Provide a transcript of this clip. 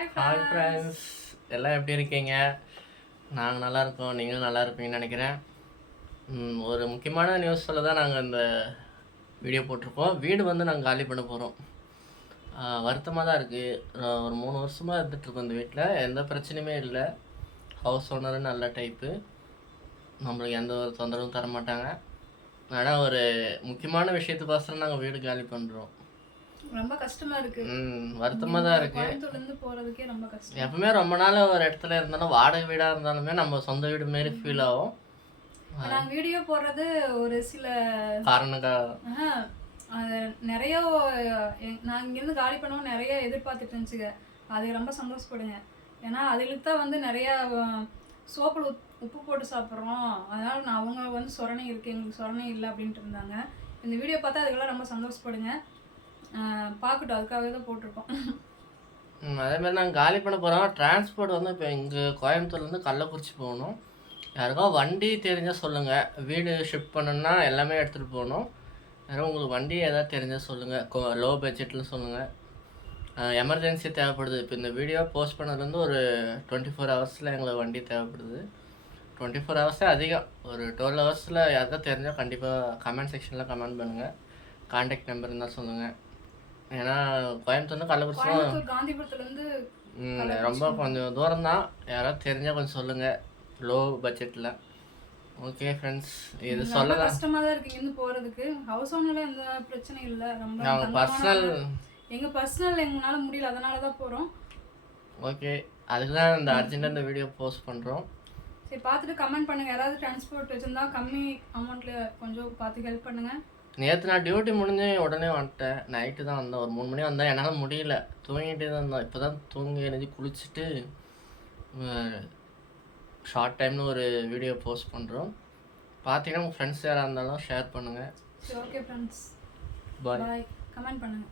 Hi friends எல்லாம் எப்படி இருக்கீங்க? நாங்கள் நல்லா இருக்கோம். நீங்களும் நல்லா இருப்பீங்கன்னு நினைக்கிறேன். ஒரு முக்கியமான நியூஸில் தான் நாங்கள் இந்த வீடியோ போட்டிருக்கோம். வீடு வந்து நாங்கள் காலி பண்ண போகிறோம் வருத்தமாக தான் இருக்குது ஒரு மூணு வருஷமாக இருந்துகிட்ருக்கோம் இந்த வீட்டில் எந்த பிரச்சனையுமே இல்லை. ஹவுஸ் ஓனரும் நல்ல டைப்பு நம்மளுக்கு எந்த ஒரு தொந்தரவும் தர மாட்டாங்க ஆனால் ஒரு முக்கியமான விஷயத்துக்கோசரம் நாங்கள் வீடு காலி பண்ணுறோம் ரொம்ப கஷ்டமா இருக்கு. ம் வருத்தமாக தான் இருக்குது கோயம்புத்தூர்ல இருந்து போறதுக்கே ரொம்ப கஷ்டம். எப்பவுமே ரொம்ப நாள் ஒரு இடத்துல இருந்தாலும் வாடகை வீடாக இருந்தாலுமே நம்ம சொந்த வீடு மாரி ஃபீல் ஆகும். நான் வீடியோ போடுறது ஒரு சில அது நிறைய நான் இங்கேருந்து காலி பண்ணவும் நிறைய எதிர்பார்த்துட்டு இருந்துச்சுங்க. அது ரொம்ப சந்தோஷப்படுங்க. ஏன்னா அதுகளுக்கு தான் வந்து நிறைய சோப்பில் உப்பு போட்டு சாப்பிட்றோம். அதனால நான் அவங்க வந்து சொரணை இருக்கு எங்களுக்கு சொரணை இல்லை அப்படின்ட்டு இருந்தாங்க. இந்த வீடியோ பார்த்தா அதுக்கெல்லாம் ரொம்ப சந்தோஷப்படுங்க. பார்க்கட்டும் அதுக்காக தான் போட்டிருக்கோம். அதே மாதிரி நாங்கள் காலி பண்ண போகிறோம் டிரான்ஸ்போர்ட் வந்து இப்போ இங்கே கோயம்புத்தூர்லேருந்து கள்ளக்குறிச்சி போகணும். யாருக்கா வண்டி தெரிஞ்சால் சொல்லுங்கள் வீடு ஷிஃப்ட் பண்ணணும்னா எல்லாமே எடுத்துகிட்டு போகணும். யாரும் உங்களுக்கு வண்டி ஏதாவது தெரிஞ்சால் சொல்லுங்கள் லோ பட்ஜெட்டில் சொல்லுங்கள் எமர்ஜென்சி தேவைப்படுது. இப்போ இந்த வீடியோ போஸ்ட் பண்ணதுலேருந்து ஒரு டுவெண்ட்டி ஃபோர் ஹவர்ஸில் எங்களுக்கு வண்டி தேவைப்படுது. டுவெண்ட்டி ஃபோர் ஹவர்ஸே அதிகம். ஒரு டுவெல் ஹவர்ஸில் யாருக்கா தெரிஞ்சால் கண்டிப்பாக கமெண்ட் செக்ஷனில் கமெண்ட் பண்ணுங்கள் கான்டாக்ட் நம்பர் இருந்தால் சொல்லுங்கள் ஏன்னா கோயம்புத்தூர்னு கள்ளக்குறிச்சி கோயம்புத்தூர் காந்திபுரத்துல இருந்து ம், ரொம்ப கொஞ்சம் தூரம் தான் யாராவது தெரிஞ்சால் கொஞ்சம் சொல்லுங்கள் லோ பட்ஜெட்டில் ஓகே ஃப்ரெண்ட்ஸ் இது சொல்ல கஷ்டமா தான் இருக்கு இங்கிருந்து போறதுக்கு. ஹவுஸ் ஓனர்ல எந்த பிரச்சனையும் இல்லை. ரொம்ப தங்கமான பர்சனல் எங்க பர்சனல் எங்களால முடியல. அதனால தான் போறோம். ஓகே அதுக்கு தான் இந்த அர்ஜென்ட்டாக இந்த வீடியோ போஸ்ட் பண்ணுறோம் சரி பார்த்துட்டு கமெண்ட் பண்ணுங்க. யாராவது டிரான்ஸ்போர்ட் வச்சிருந்தா கம்மி அமௌண்ட்ல கொஞ்சம் பார்த்து ஹெல்ப் பண்ணுங்க. நேற்று நான் டியூட்டி முடிஞ்சு உடனே வந்துட்டேன். நைட்டு தான் வந்தேன். ஒரு மூணு மணி வந்தேன் என்னால் முடியல. தூங்கிட்டே தான் இருந்தேன் இப்போ தான் தூங்கி எழுதி குளிச்சுட்டு ஷார்ட் டைம்னு ஒரு வீடியோ போஸ்ட் பண்ணுறோம் பார்த்தீங்கன்னா உங்கள் ஃப்ரெண்ட்ஸ் யாராக இருந்தாலும் ஷேர் பண்ணுங்கள் ஓகே ஃப்ரெண்ட்ஸ் பாய் கமெண்ட் பண்ணுங்க.